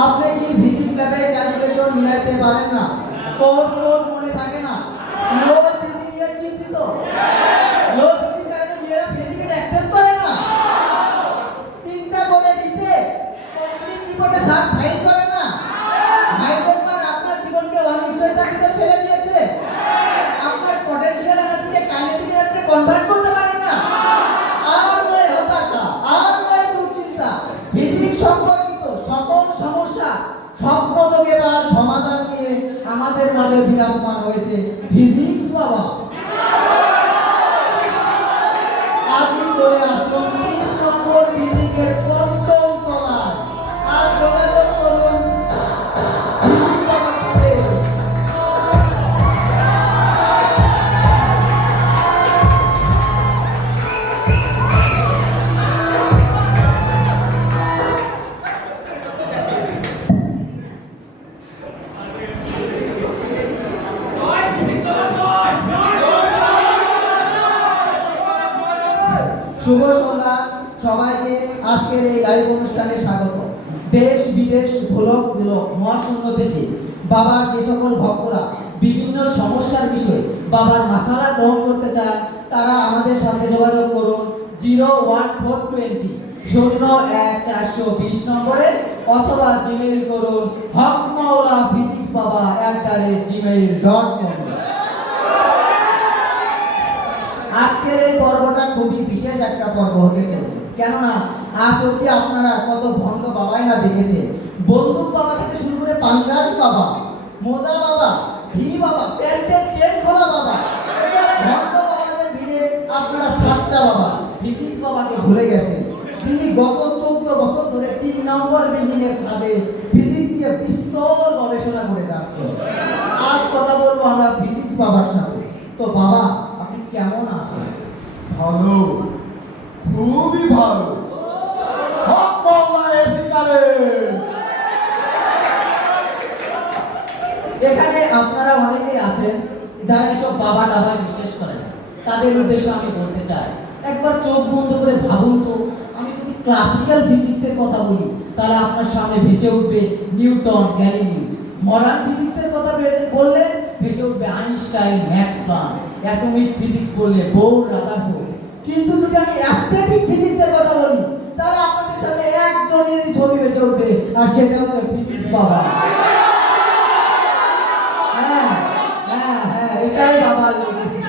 আপনি কি ফিজিক্স ল্যাবে ক্যালকুলেশন মিলাইতে পারেন না? কোর্স মনে থাকে না? লো সিজি নিয়ে চিন্তিত? লো সিজির কারণে মেয়েরা প্রেডিকেট অ্যাকসেপ্ট করে না? তিনটা করে দিতে কমপ্লিট রিপোর্টে স্যার সাইন করে না? হাইড্রোজেন আপনার জীবনকে অনিশ্চয়তার ভিতরে ফেলে দিয়েছে। আপনার পটেনশিয়াল এনার্জিকে কাইনেটিক এনার্জিতে কনভার্ট করতে পারেন না। আর নয় হতাশা, আর নয় দুশ্চিন্তা, ফিজিক্স সম্পর্কিত সকল সমস্যা স্বপ্নযোগে বা সমাধান নিয়ে আমাদের মাঝে বিরাজমান হয়েছে ফিজিক্স বাবা। আজই চলে আসুন 30 নম্বর বিল্ডিংয়ের পঞ্চম তলায় আর যোগাযোগ করুন ফিজিক্স বাবার সাথে। শুভ সন্ধ্যা সবাইকে। আজকের এই লাইভ অনুষ্ঠানে স্বাগত। দেশ বিদেশ ভোলক ভোলক মহাশূন্য থেকে বাবার যে সকল ভক্তরা বিভিন্ন সমস্যার বিষয়ে বাবার মাসালা গ্রহণ করতে চান তারা আমাদের সাথে যোগাযোগ করুন 01420 01420 নম্বরে অথবা জিমেইল করুন hokmaulaphysicsbaba@gmail.com। আজকের এই পর্বটা খুবই বিশেষ একটা পর্ব হতে চলেছে, কেননা আজ অব্দি আপনারা কত ভণ্ড বাবাই না দেখেছে। বন্দুক বাবা থেকে শুরু করে পাঙ্গাস বাবা, মোজা বাবা, ঘি বাবা, প্যান্টের চেন খোলা বাবা, ভণ্ড বাবাদের ভিড়ে আপনারা সাচ্চা বাবা ফিজিক্স বাবাকে ভুলে গেছেন। তিনি গত 14 বছর ধরে 3 নম্বর বিল্ডিং এর ছাদে ফিজিক্স নিয়ে বিস্তর গবেষণা করে যাচ্ছেন। আজ কথা বলবো আমরা ফিজিক্স বাবার সাথে। তো বাবা আপনি কেমন আছেন? ভালো, খুবই ভালো। হক বাবা এসিকালে। এখানে আপনারা অনেকেই আছেন যারা এসব বাবা টাবায় বিশ্বাস করেন। তাদের উদ্দেশ্যে আমি বলতে চাই, একবার চোখ বন্ধ করে ভাবুন তো, আমি যদি ক্লাসিক্যাল ফিজিক্সের কথা বলি তাহলে আপনার সামনে ভেসে উঠবে নিউটন, গ্যালিলিও। মডার্ন ফিজিক্সের কথা বললে ভেসে উঠবে Einstein, max Planck. Atomic physics বললে বোর, রাদারফোর্ড। কিন্তু যদি আমি অ্যাস্থেটিক ফিজিক্সের কথা বলি তাহলে আপনাদের সামনে একজনেরই ছবি ভেসে উঠবে, আর সেটা হচ্ছে ফিজিক্স বাবা। এটাই বাবার লেগেছি।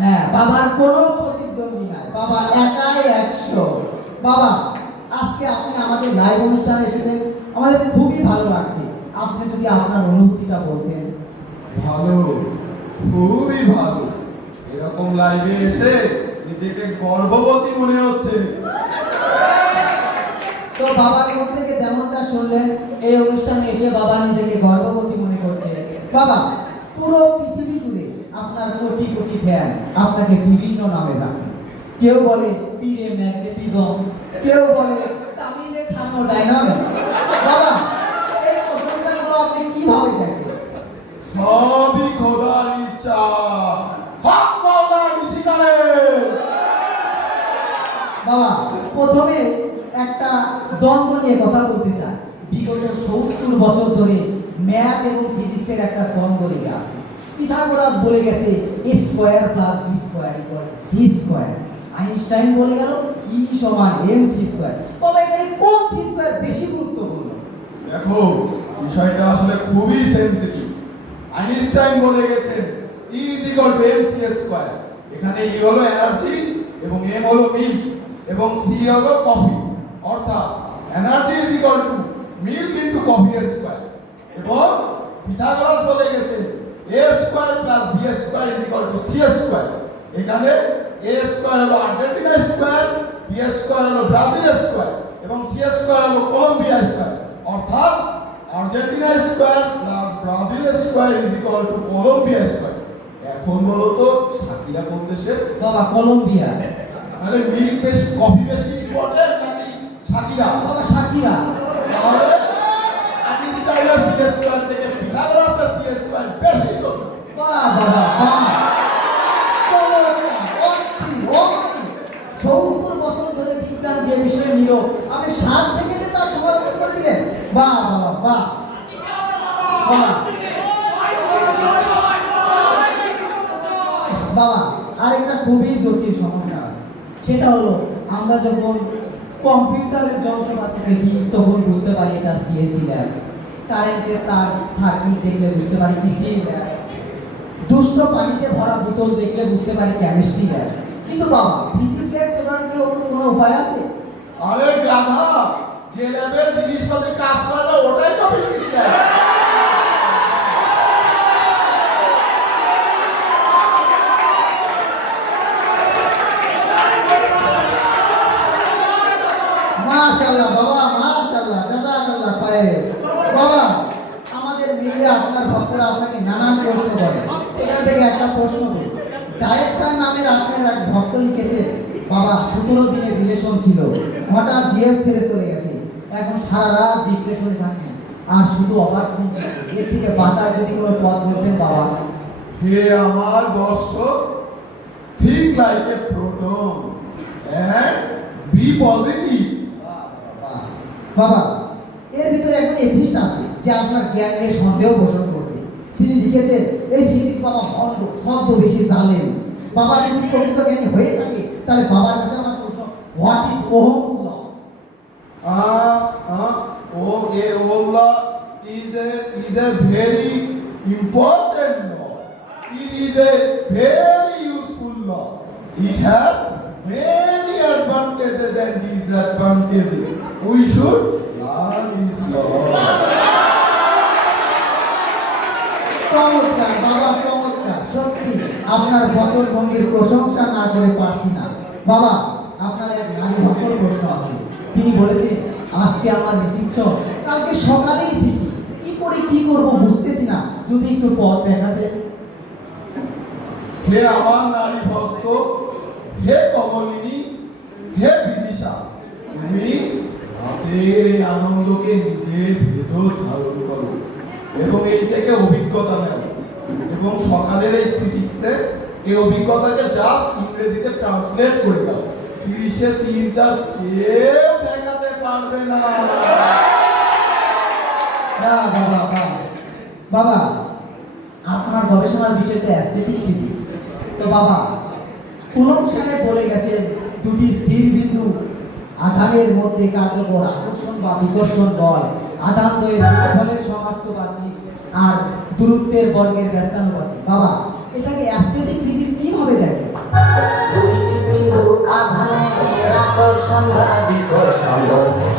হ্যাঁ, বাবার কোনো প্রতিদ্বন্দ্বী নাই, বাবা একাই 100। বাবা আজকে আপনি আমাদের লাইভ অনুষ্ঠানে এসেছেন, আমাদের খুবই ভালো লাগছে। আপনি যদি আপনার অনুভূতিটা বলতেন। ভালো, খুবই ভালো। এরকম লাইভে এসে নিজেকে গর্ভবতী মনে হচ্ছে। তো বাবার মুখ থেকে যেমনটা শুনলেন, এই অনুষ্ঠানে এসে বাবা নিজেকে গর্ভবতী মনে করছে। বাবা পুরো পৃথিবী জুড়ে আপনার কোটি কোটি ফ্যান আপনাকে বিভিন্ন নামে ডাকে। কেউ বলে পীরে ম্যাগনেটিজম, কেউ বলে তামিলে থার্মোডাইনামিক্স। বাবা এই প্রশংসাগুলো আপনি কিভাবে দেখেন? সবই খোদার ইচ্ছা। হক বাবা এসিকালে। বাবা প্রথমে একটা দ্বন্দ্ব নিয়ে কথা বলতে চাই। বিগত 70 বছর ধরে ম্যাথ এবং ফিজিক্সের একটা দ্বন্দ্ব লেগে আছে। পিথাগোরাস বলে গেছে a square plus b square equal c square. Einstein বলে গেল E সমান mc স্কয়ার। বাবা এখানে কোন c স্কয়ার বেশি গুরুত্বপূর্ণ? দেখো, বিষয়টা আসলে খুবই সেনসিটিভ। আইনস্টাইন বলে গেছেন E mc স্কয়ার। এখানে E হলো এনার্জি এবং m হলো মিল্ক এবং c হলো কফি। অর্থাৎ energy milk into coffee square. এবং পিথাগোরাস বলে গেছে a square plus b square c square. এখানে a স্কয়ার হলো আর্জেন্টিনা স্কয়ার, b স্কয়ার হলো ব্রাজিল স্কয়ার এবং c স্কয়ার হলো কলম্বিয়া স্কয়ার। অর্থাৎ Argentina square plus Brazil square Colombia square. এখন বলো তো শাকিরা কোন দেশে? বাবা কলম্বিয়া। তাহলে মিল্ক বেশি, কফি বেশি ইম্পর্টেন্ট নাকি শাকিরা? বাবা শাকিরা। তাহলে আইনস্টাইনের c স্কয়ার থেকে পিথাগোরাসের c স্কয়ার বেশি তো। বাহ বাবা বাহ, চমৎকার, অস্থির। 70 বছর ধরে বিজ্ঞান যে বিষয় নিল আপনি 7 সেকেন্ডে তার সমাধান করে দিলেন। বাহ বাহ বাহ বাহ বাবা। আরেকটা খুবই জটিল সমস্যা, সেটা হলো আমরা যখন কম্পিউটারের যন্ত্রপাতি দেখি তখন বুঝতে পারি এটা সিএসি ল্যাব, কারেন্টের তার সার্কিট দেখলে বুঝতে পারি ইসি ল্যাব, দুষ্ট পানিতে ভরা বোতল দেখলে বুঝতে পারি কেমিস্ট্রি ল্যাব। কিন্তু বাবা ফিজিক্স ল্যাব সেবার কি কোনো উপায় আছে? আরে গাধা, যে ল্যাবের জিনিসপাতি কাজ করে না ওটাই তো ফিজিক্স ল্যাব। মাশাআল্লাহ বাবা, মাশাআল্লাহ, জাযাকাল্লাহ খায়ের। বাবা আমাদের মিডিয়া আপনার ভক্তরা আপনাকে নানান প্রশ্ন করে, সেখান থেকে একটা প্রশ্ন করি। জায়েদ খান নামের আপনার এক ভক্ত লিখেছে বাবা 17 দিনের রিলেশন ছিল, হঠাৎ জিএফ ছেড়ে চলে গেছে, এখন সারা রাত ডিপ্রেশনে থাকে আর শুধু অবাক শুনছে। এর থেকে বাঁচার যদি কোনো পথ বলতেন বাবা। হে আমার দর্শক, think like a proton and be positive. বাবা এর ভিতরে একজন এথিস্ট আছে যে আপনার জ্ঞান নিয়ে সন্দেহ পোষণ করছে। তিনি লিখেছেন এই ফিজিক্স বাবা ভণ্ড, শব্দ বেশি জানেন। বাবা যদি প্রকৃত জ্ঞানী হয়ে থাকে তাহলে বাবার কাছে আমার প্রশ্ন, what is Ohm's law? Ohm law is a very important law. It is a very useful law. It has many advantages and disadvantages. We should learn this law. চমৎকার বাবা, চমৎকার। সত্যি আপনার বচন ভঙ্গির প্রশংসা না করে পারছি না। বাবা আপনার এক নারী ভক্তর প্রশ্ন আছে। তিনি বলেছেন আজকে আমার রিসিপশন, কালকে সকালেই শিখি, কি করে কি করব বুঝতেছি না, যদি একটু পথ দেখাতে। হে আমার নারী ভক্ত, হে কমলিনী, হে বিদিশা, তুমি রাতের এই আনন্দকে নিজের ভেতর ধারণ করো এবং এই থেকে অভিজ্ঞতা নাও এবং সকালের এই স্মৃতিতে এই অভিজ্ঞতাকে জাস্ট ইংরেজিতে ট্রান্সলেট করে দাও। 30-এ 3-4 কেউ দেখাতে পারবে না। বাবা বাবা বাবা আপনার গবেষণার বিষয় তো অ্যাস্থেটিক ফিজিক্স। তো বাবা কুলম্ব সাহেব বলে গেছেন দুটি স্থির বিন্দু আধানের মধ্যে কার্যকর আকর্ষণ বা বিকর্ষণ বল আধান দ্বয়ের ফলের সমানুপাতিক আর দূরত্বের বর্গের ব্যস্তানুপাতিক। বাবা এটাকে অ্যাস্থেটিক ফিজিক্স কিভাবে দেখে? আধানের আকর্ষণ বা বিকর্ষণ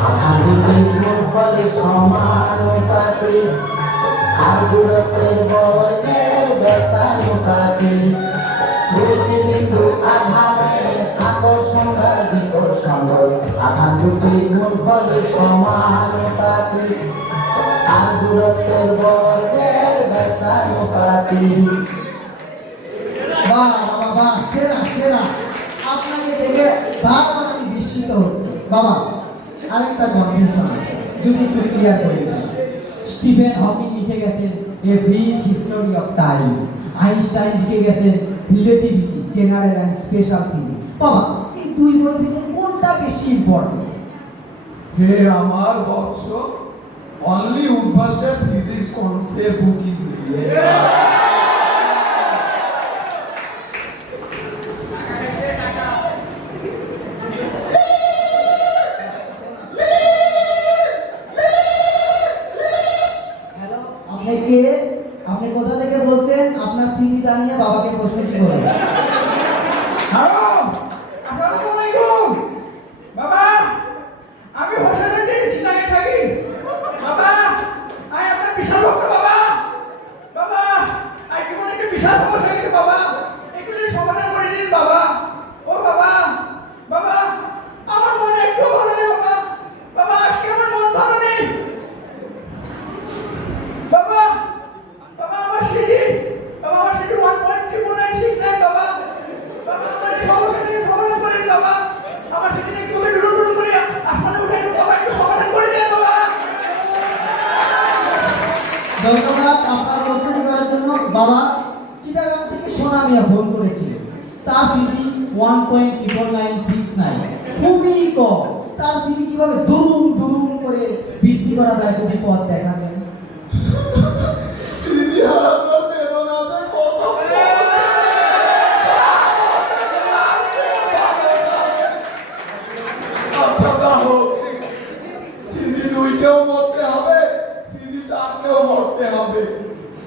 আধান দুটির গুণফলের সমানুপাতিক আর দূরত্বের বর্গের ব্যস্তানুপাতিক। দুটি বিন্দু আধানের আকর্ষণ বা বিকর্ষণ আধান দুটির গুণফলের সমানুপাতিক আর দূরত্বের বর্গের ব্যস্তানুপাতিক। বাহ বাবা বাহ, সেরা সেরা। আপনাকে দেখে বারবার আমি বিস্মিত হচ্ছি। বাবা আরেকটা কনফিউশন আছে, যদি একটু ক্লিয়ার করে দিন। স্টিফেন হকিং লিখে গেছেন a brief history of time, Einstein লিখে গেছেন relativity, general and special physics. বাবা এই দুই বই থেকে কোনটা বেশি ইম্পর্টেন্ট? হে আমার বৎস, only Udbhash physics concept book is real. Hello, আপনি কে? আপনি কোথা থেকে বলছেন? আপনার সিডি জানিয়ে বাবাকে প্রশ্নটি করুন। হ্যালো, আসসালামু আলাইকুম। বাবা, আমি হোসেনউদ্দিন চিটাগাং থাকি। বাবা, আমি আপনার বিশাল ভক্ত বাবা। বাবা, আমি জীবনে একটা বিশাল সমস্যা হয়ে গেছে বাবা। একটু যদি সমাধান করে দিন বাবা। ও বাবা, বাবা, আমার মনে একটু ভালো নেই বাবা। বাবা, আজকে আমার মন ভালো নেই। বাবা, বাবা আমার সিডি, বাবা আমার সিডি 1.2969 বাবা। বাবা আমার এই সমস্যাটা সমাধান করে দিন বাবা। আমার সিডিটা কিভাবে ডুডুন করে আসমানে উঠে বাবা একটু সমাধান করে দিন বাবা। ধন্যবাদ আপনার প্রশ্নটি করার জন্য। বাবা চিটাগাং থেকে সোনা মিয়া ফোন করেছিল, তার সিডি 1.996 নাই, খুবই কম। তার স্মৃতি কিভাবে দুরুম দুরুম করে বৃদ্ধি করা যায় যদি পথ দেখা দেন। স্মৃতি হারানোর বেদনাতে কত আচ্ছা তা হোক, স্মৃতি দুইকেও মরতে হবে, স্মৃতি চারকেও মরতে হবে।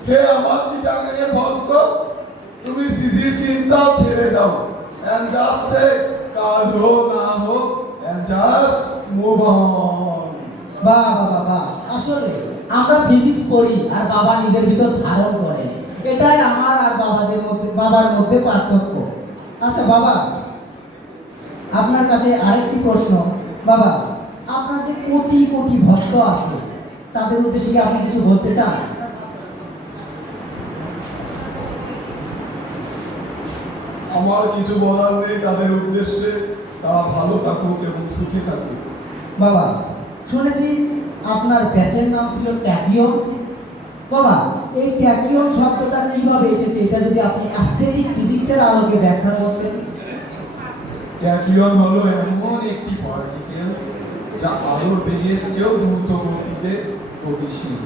হে আমার চিটাগাঙের ভক্ত, তুমি স্মৃতির চিন্তা ছেড়ে দাও, and just say কাল হোক না হোক, and just move on. বাহ বাহ বাহ বাহ, আসলে আমরা ফিজিক্স পড়ি আর বাবা নিজের ভিতর ধারণ করে, এটাই আমার আর বাবার মধ্যে পার্থক্য। আচ্ছা বাবা, আপনার কাছে আরেকটি প্রশ্ন। বাবা, আপনার যে কোটি কোটি ভক্ত আছে, তাদের উদ্দেশ্যে কি আপনি কিছু বলতে চান? আমার কিছু বলার নেই তাদের উদ্দেশ্যে, তারা ভালো থাকুক এবং সুখী থাকুক। বাবা, শুনেছি আপনার ব্যাচের নাম ছিল ট্যাকিয়ন। বাবা, এই ট্যাকিয়ন শব্দটা কিভাবে এসেছে, এটা যদি আপনি অ্যাস্থেটিক ফিজিক্সের আলোকে ব্যাখ্যা করতেন। ট্যাকিয়ন হলো এমন একটি পার্টিকেল যা আলোর বেগের চেয়েও দ্রুত গতিতে গতিশীল।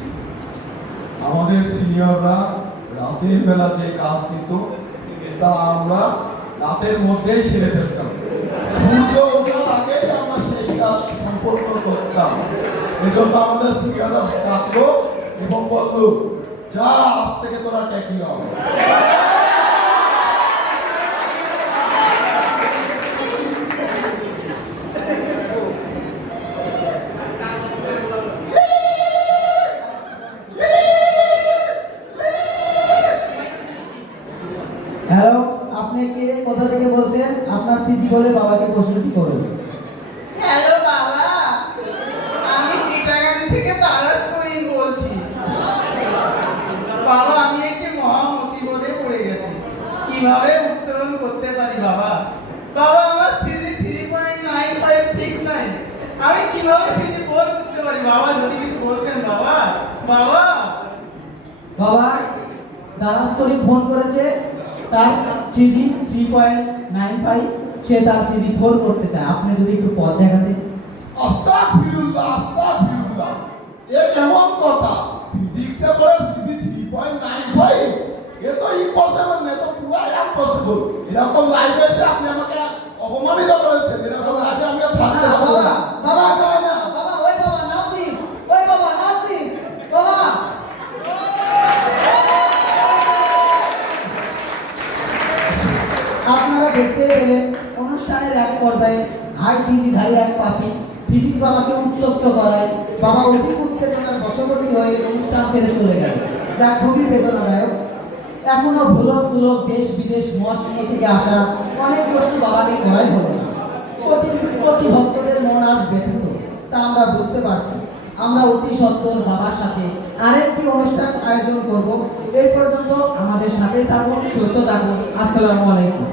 আমাদের সিনিয়ররা রাতের বেলা যে কাজ দিত তা আমরা রাতের মধ্যেই সেরে ফেলতাম। সূর্য ওঠার আগেই আমরা সেই কাজ সম্পন্ন করতাম। এজন্য আমাদের সিনিয়ররা ডাকলো এবং বললো, যা আজ থেকে তোরা ট্যাকিয়ন। হ্যালো, আপনি কে, কোথা থেকে বলছেন? আপনার স্মৃতি বলে বাবাকে প্রশ্নটি করুন। হ্যালো বাবা, আমি চিটাগাং থেকে তারাস করিম বলছি। বাবা, আমি একটি মহা মুসিবতে পড়ে গেছি, কিভাবে উত্তরণ করতে পারি বাবা? বাবা, আমার সিজি 3.9569, আমি কিভাবে সিজি 4 করতে পারি বাবা? যদি কিছু বলছেন বাবা। বাবা বাবা, দারাস্তরি ফোন করেছে, তার সিজি 3.95, সে তার সিজি 4 করতে চায়। আপনি যদি একটু পথ দেখাতেন। আস্তাগফিরুল্লাহ, আস্তাগফিরুল্লাহ, এ কেমন কথা? ফিজিক্সে পড়ে সিজি 3.95, এ তো ইম্পসিবল, না, তো পুরো ইম্পসিবল। এরকম লাইভে এসে আপনি আমাকে অপমানিত করেছেন। এরকম লাইভে আমি আর থাকতে না, পারবো বাবা, না। বাবা, বাবা, না, বাবা, ওই বাবা, না প্লিজ, ওই বাবা, না প্লিজ, বাবা। আপনারা দেখতে পেলেন অনুষ্ঠানের এক পর্যায়ে আইসিজি ধারী এক পাপি ফিজিক্স বাবাকে উত্তপ্ত করায়। বাবা অধিক উত্তেজনার বশবর্তী হয়ে অনুষ্ঠান ছেড়ে চলে গেল, যা খুবই বেদনাদায়ক। এখনো ভুলক ভুলক দেশ বিদেশ মহাশূন্য থেকে আসা অনেক প্রশ্ন বাবাকে করাই হলো না। কোটি কোটি ভক্তদের মন আজ ব্যথিত, তা আমরা বুঝতে পারছি। আমরা অতি সত্বর বাবার সাথে আরেকটি অনুষ্ঠান আয়োজন করব। এই পর্যন্ত আমাদের সাথে থাকুন, সুস্থ থাকুন। আসসালামু আলাইকুম।